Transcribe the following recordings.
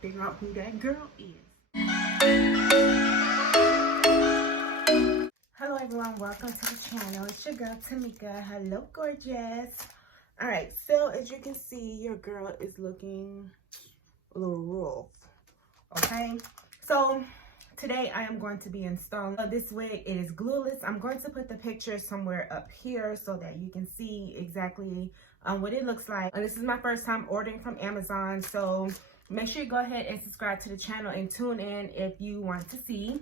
Figure out who that girl is. Hello everyone, welcome to the channel. It's your girl Tamika. Hello gorgeous. All right, so as you can see, your girl is looking a little rough. Okay, so today I am going to be installing this wig. It is glueless. I'm going to put the picture somewhere up here so that you can see exactly what it looks like. And this is my first time ordering from Amazon, so make sure you go ahead and subscribe to the channel and tune in if you want to see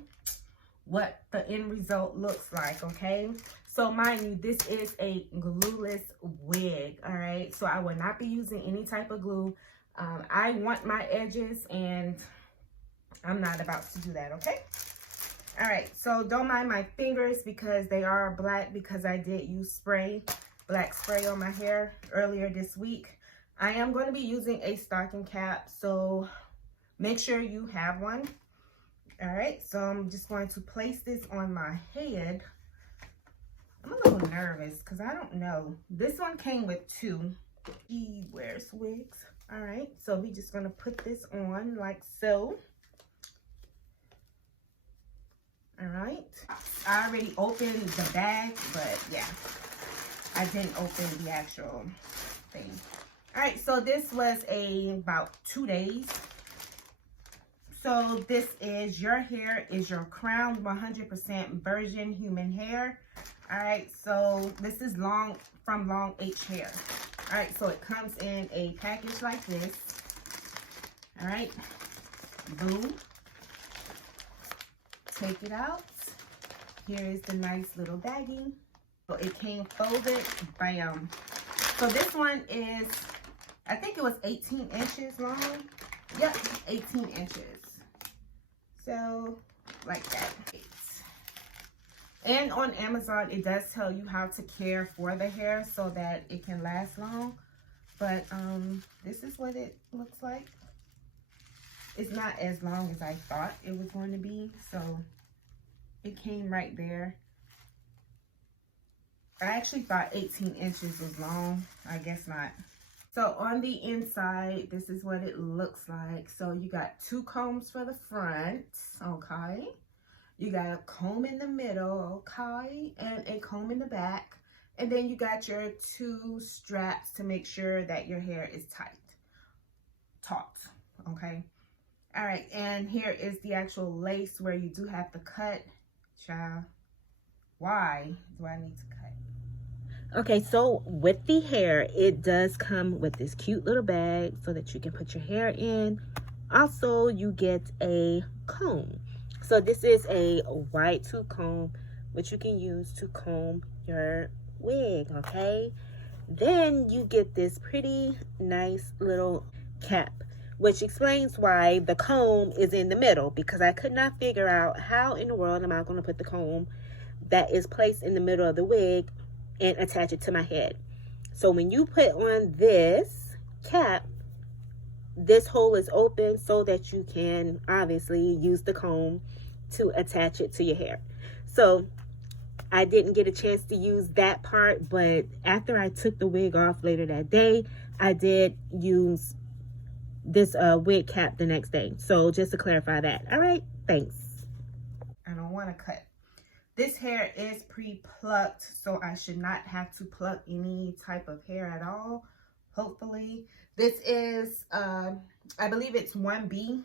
what the end result looks like. Okay, so mind you, this is a glueless wig. All right, so I will not be using any type of glue. I want my edges and I'm not about to do that. Okay, all right, so don't mind my fingers because they are black because I did use black spray on my hair earlier this week. I am going to be using a stocking cap, so make sure you have one. All right, so I'm just going to place this on my head. I'm a little nervous because I don't know. This one came with two. He wears wigs. All right, so we're just going to put this on like so. All right, I already opened the bag, but yeah, I didn't open the actual thing. All right, so this was about 2 days. So this is Your Hair is Your Crown 100% virgin human hair. All right, so this is from Long H Hair. All right, so it comes in a package like this. All right, boom. Take it out. Here is the nice little baggie. So it came folded, bam. So this one is, I think it was 18 inches long. Yep, 18 inches. So, like that. And on Amazon, it does tell you how to care for the hair so that it can last long. But this is what it looks like. It's not as long as I thought it was going to be. So, it came right there. I actually thought 18 inches was long. I guess not. So on the inside, this is what it looks like. So you got 2 combs for the front, okay? You got a comb in the middle, okay? And a comb in the back. And then you got your 2 straps to make sure that your hair is taut, okay? All right, and here is the actual lace where you do have to cut. Child, why do I need to cut? Okay, so with the hair, it does come with this cute little bag so that you can put your hair in. Also, you get a comb. So this is a wide tooth comb, which you can use to comb your wig, okay? Then you get this pretty nice little cap, which explains why the comb is in the middle, because I could not figure out how in the world am I going to put the comb that is placed in the middle of the wig and attach it to my head. So when you put on this cap, this hole is open so that you can obviously use the comb to attach it to your hair. So I didn't get a chance to use that part, but after I took the wig off later that day, I did use this wig cap the next day. So just to clarify that. All right, thanks. I don't want to cut. This hair is pre-plucked, so I should not have to pluck any type of hair at all, hopefully. This is, I believe it's 1B.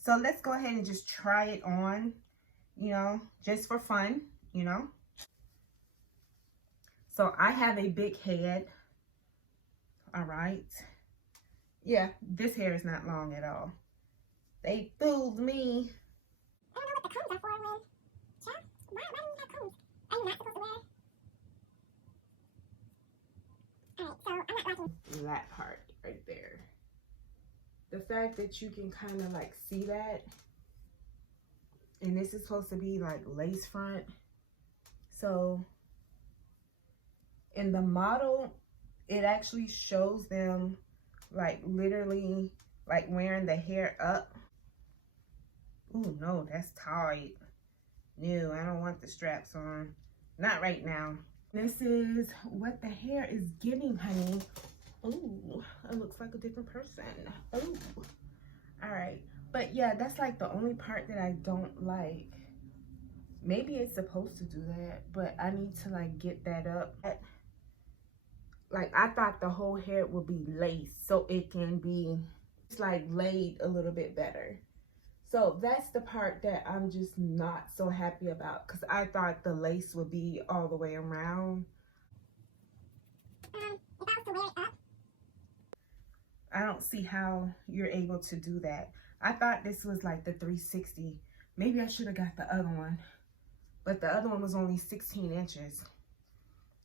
So let's go ahead and just try it on, you know, just for fun, you know. So I have a big head, all right. Yeah, this hair is not long at all. They fooled me. I don't know what the combs are for when... Why do you have combs? Are you not supposed to wear? Alright, so I'm not watching. That part right there. The fact that you can kind of like see that. And this is supposed to be like lace front. So in the model, it actually shows them like literally like wearing the hair up. Ooh, no, that's tight. No, I don't want the straps on. Not right now. This is what the hair is giving, honey. Ooh, it looks like a different person. Ooh. All right. But yeah, that's like the only part that I don't like. Maybe it's supposed to do that, but I need to like get that up. Like I thought the whole hair would be laced so it can be just like laid a little bit better. So that's the part that I'm just not so happy about, because I thought the lace would be all the way around. If I was to wear it up. I don't see how you're able to do that. I thought this was like the 360. Maybe I should have got the other one, but the other one was only 16 inches.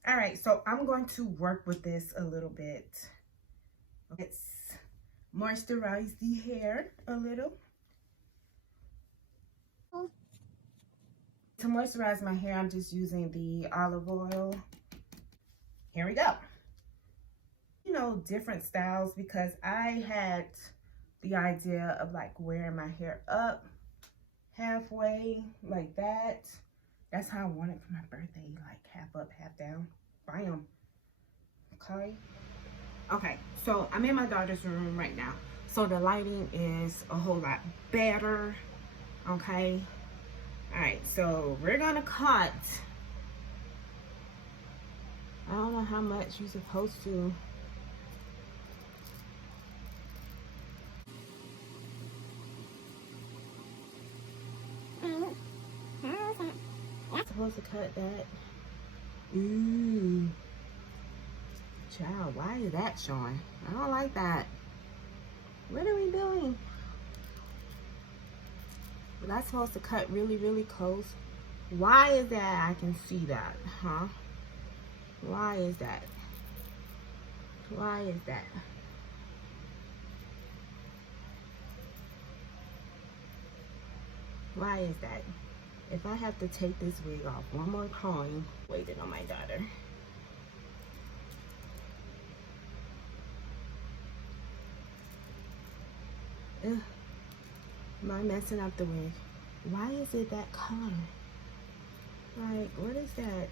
All right, so I'm going to work with this a little bit. Let's moisturize the hair a little. To moisturize my hair, I'm just using the olive oil. Here we go. You know, different styles, because I had the idea of like wearing my hair up halfway like that. That's how I want it for my birthday, like half up, half down. Bam. Okay, so I'm in my daughter's room right now, so the lighting is a whole lot better. Okay, all right, so we're gonna cut. I don't know how much you're supposed to. I'm supposed to cut that. Ooh. Child, why is that showing? I don't like that. What are we doing? Well, that's supposed to cut really, really close. Why is that? I can see that, huh? Why is that? Why is that? Why is that? If I have to take this wig off one more time, waiting on my daughter. Ugh. Am I messing up the wig? Why is it that color? Like, what is that?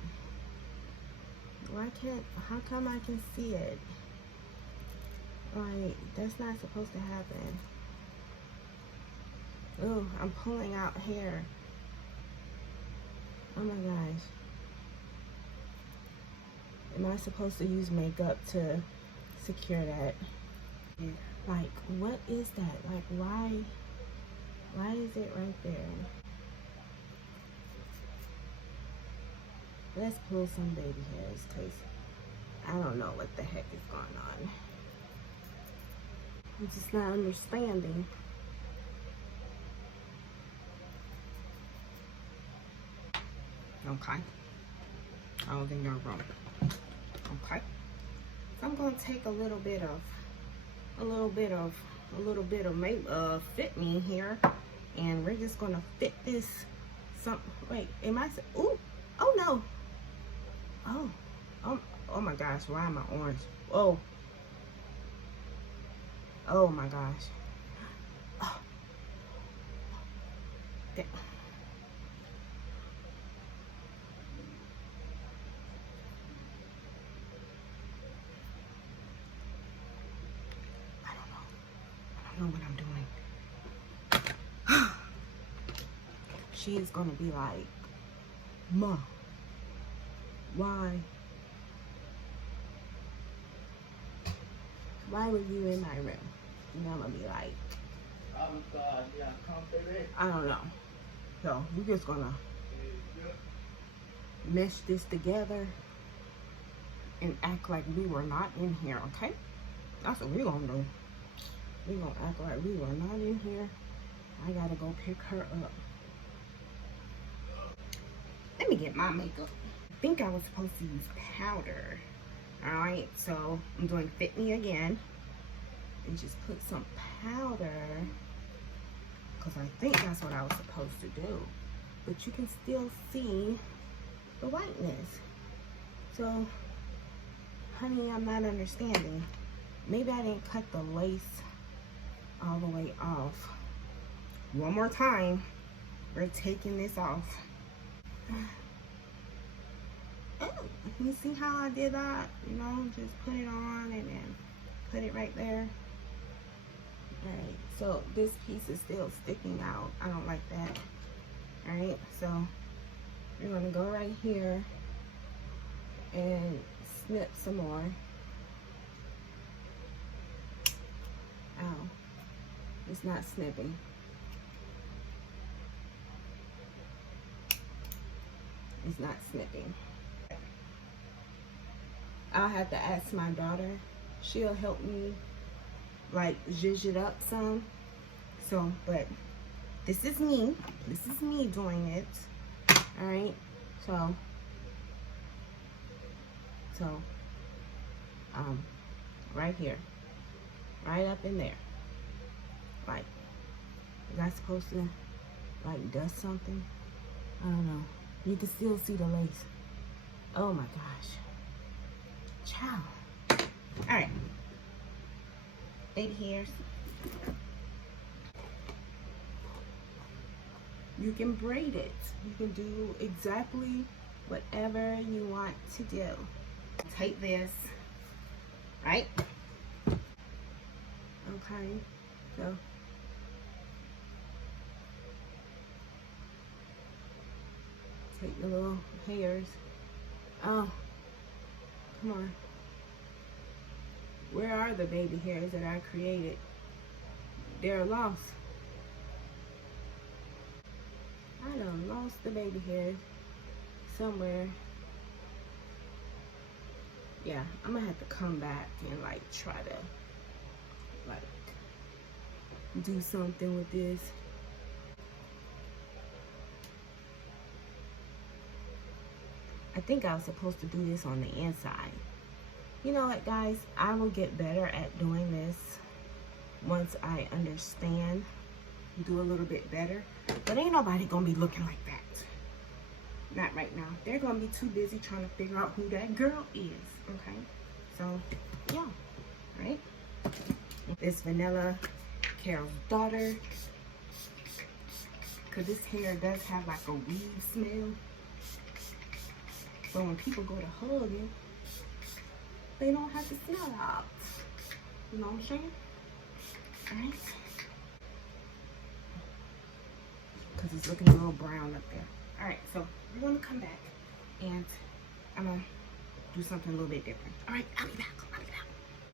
Why can't, how come I can see it? Like, that's not supposed to happen. Oh, I'm pulling out hair. Oh my gosh. Am I supposed to use makeup to secure that? Like, what is that? Like, why is it right there? Let's pull some baby hairs, because I don't know what the heck is going on. I'm just not understanding. Okay. I was in your room. Okay. So I'm gonna take a little bit of Fit Me here, and we're just gonna fit this. Wait, am I? Ooh, oh no. Oh my gosh, why am I orange? Oh my gosh. Oh. I don't know what I'm doing. She is gonna be like, Ma, why were you in my room? And I'm gonna be like, I don't know. So we're just gonna mesh this together and act like we were not in here, okay? That's what we're gonna do. We're gonna act like we were not in here. I gotta go pick her up. Let me get my makeup. I think I was supposed to use powder. Alright, so I'm doing Fit Me again. And just put some powder, because I think that's what I was supposed to do. But you can still see the whiteness. So, honey, I'm not understanding. Maybe I didn't cut the lace all the way off. One more time, we're taking this off. Oh, you see how I did that? You know, just put it on and then put it right there. Alright, So this piece is still sticking out. I don't like that. All right, so you're gonna go right here and snip some more. Ow, it's not snipping. It's not snipping. I'll have to ask my daughter. She'll help me like zhuzh it up some. So, but this is me. This is me doing it. All right. So, right here, right up in there. Like, is that supposed to like dust something? I don't know. You can still see the lace. Oh my gosh. Ciao. All right. Baby hairs. You can braid it. You can do exactly whatever you want to do. Take this, right? Okay, so take the little hairs. Oh, come on. Where are the baby hairs that I created? They're lost. I done lost the baby hairs somewhere. Yeah, I'm gonna have to come back and like try to like do something with this. I think I was supposed to do this on the inside. You know what, guys? I will get better at doing this once I understand, do a little bit better. But ain't nobody gonna be looking like that. Not right now. They're gonna be too busy trying to figure out who that girl is. Okay, so yeah, right? This Vanilla Carol's Daughter, because this hair does have like a weave smell. So when people go to hug it, they don't have to smell out. You know what I'm saying? Alright? Because it's looking a little brown up there. Alright, so we're going to come back and I'm going to do something a little bit different. Alright, I'll be back. I'll be back.